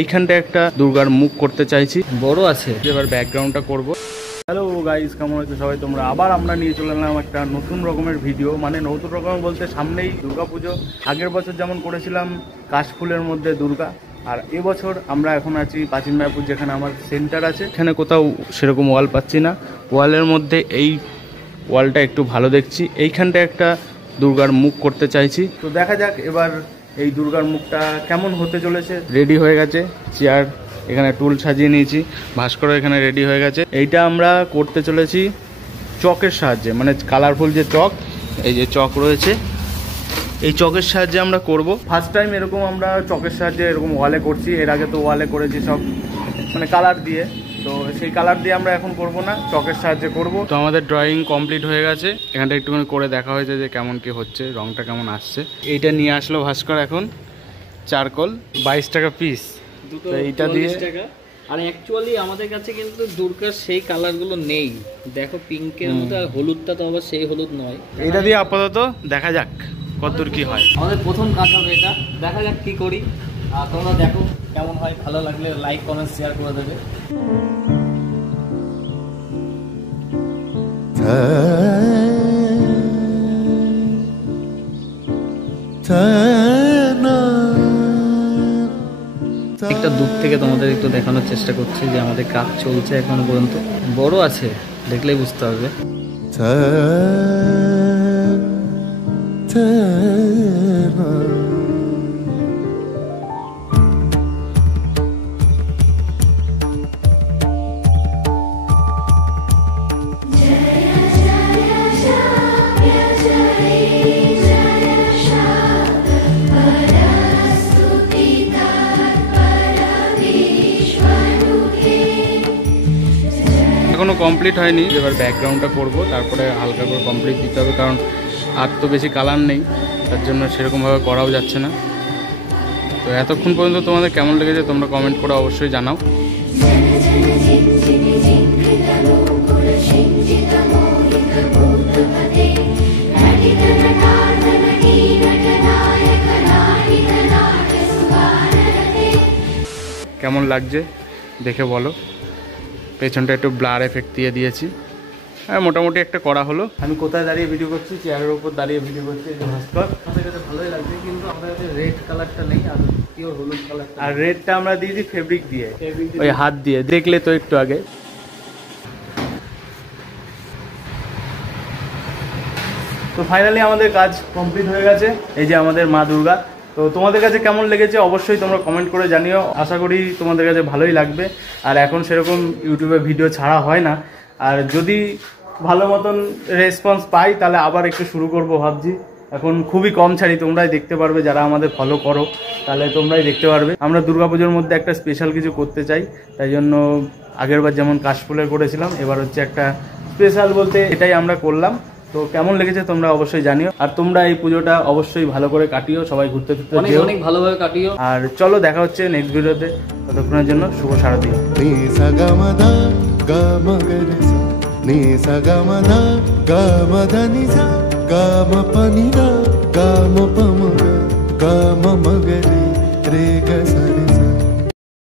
এইখানটা একটা দুর্গার মুখ করতে চাইছি, বড় আছে। এবার ব্যাকগ্রাউন্ডটা করব। হ্যালো গাইস, কেমন আছো সবাই তোমরা? আবার আমরা নিয়ে চলে এলাম একটা নতুন রকমের ভিডিও। মানে নতুন রকমের বলতে সামনেই দুর্গাপুজো। আগের বছর যেমন করেছিলাম কাশফুলের মধ্যে দুর্গা, আর এবছর আমরা এখন আছি প্রাচীন মায়াপুর, যেখানে আমার সেন্টার আছে। এখানে কোথাও সেরকম ওয়াল পাচ্ছি না। ওয়ালের মধ্যে এই ওয়ালটা একটু ভালো দেখছি। এইখানটা একটা দুর্গার মুখ করতে চাইছি। তো দেখা যাক এবার এই দুর্গার মুখটা কেমন হতে চলেছে। রেডি হয়ে গেছে চেয়ার, এখানে টুল সাজিয়ে নিয়েছি, ভাস্কর এখানে রেডি হয়ে গেছে। এইটা আমরা করতে চলেছি চকের সাহায্যে, মানে কালারফুল যে চক, এই যে চক রয়েছে, এই চকের সাহায্যে আমরা করব। ফার্স্ট টাইম এরকম আমরা চকের সাহায্যে এরকম ওয়ালে করছি। এর আগে তো ওয়ালে করেছি সব মানে কালার দিয়ে, তো সেই কালার দিয়ে আমরা এখন করব না, চকের সাহায্যে করব। তো আমাদের ড্রয়িং কমপ্লিট হয়ে গেছে। এখানটা একটুখানি করে দেখা হয়েছে যে কেমন কি হচ্ছে, রংটা কেমন আসছে। এইটা নিয়ে আসলো ভাস্কর এখন, চারকোল 22 টাকা পিস, দুটো এইটা দিয়ে টাকা। আর অ্যাকচুয়ালি আমাদের কাছে কিন্তু দুর্গার সেই কালারগুলো নেই। দেখো পিঙ্কের মধ্যে, আর হলুদটা তো আবার সেই হলুদ নয়। এটা দিয়ে আপাতত দেখা যাক কতদূর কি হয়। আমাদের প্রথম কাজ হবে এটা, দেখা যাক কি করি। আর তোমরা দেখো কেমন হয়, ভালো লাগলে লাইক কমেন্ট শেয়ার করে দেবে। একটা দূর থেকে তোমাদের একটু দেখানোর চেষ্টা করছি যে আমাদের কাজ চলছে এখনো পর্যন্ত। বড় আছে, দেখলেই বুঝতে পারবে। এখনো কমপ্লিট হয়নি, এবার ব্যাকগ্রাউন্ডটা করব, তারপরে হালকা করে কমপ্লিট দিতে হবে, কারণ আর তো বেশি কালার নেই, তার জন্য সেরকমভাবে করাও যাচ্ছে না। তো এতক্ষণ পর্যন্ত তোমাদের কেমন লেগেছে তোমরা কমেন্ট করে অবশ্যই জানাও। কেমন লাগছে দেখে বলো। পেছনটা একটু ব্লার এফেক্ট দিয়ে দিয়েছি। হ্যাঁ, মোটামুটি একটা করা হলো। আমি কোথায় দাঁড়িয়ে ভিডিও করছি? চেয়ারের উপর দাঁড়িয়ে ভিডিও করছি। ভাস্কর, আমাদের কাছে ভালোই লাগছে, কিন্তু আমাদের কাছে রেড কালারটা নেই, আর পিওর হলুদ কালারটা। আর রেডটা আমরা দিয়েছি ফেব্রিক দিয়ে, ওই হাত দিয়ে দেখলে তো একটু আগে। তো ফাইনালি আমাদের কাজ কমপ্লিট হয়ে গেছে। এই যে আমাদের মা দুর্গা। তো তোমাদের কাছে কেমন লেগেছে অবশ্যই তোমরা কমেন্ট করে জানিও। আশা করি তোমাদের কাছে ভালোই লাগবে। আর এখন সেরকম ইউটিউবে ভিডিও ছাড়া হয় না, আর যদি ভালো মতন রেসপন্স পাই তাহলে আবার একটু শুরু করব ভাবছি। এখন খুবই কম ছাড়ি, তোমরাই দেখতে পারবে যারা আমাদের ফলো করো, তাহলে তোমরাই দেখতে পারবে। আমরা দুর্গাপুজোর মধ্যে একটা স্পেশাল কিছু করতে চাই, তাই জন্য আগেরবার যেমন কাশফুলের করেছিলাম, এবার হচ্ছে একটা স্পেশাল বলতে এটাই আমরা করলাম। তো কেমন লেগেছে তোমরা অবশ্যই জানিও। আর তোমরা এই পুজোটা অবশ্যই ভালো করে কাটিও, সবাই ঘুরতে ফিরতে যেও, অনেক ভালোভাবে কাটিও। আর চলো দেখা হচ্ছে নেক্সট ভিডিওতে। ততক্ষণের জন্য শুভ শারদীয়। Ga ma pa ma ga ma ma ga re ga sa re.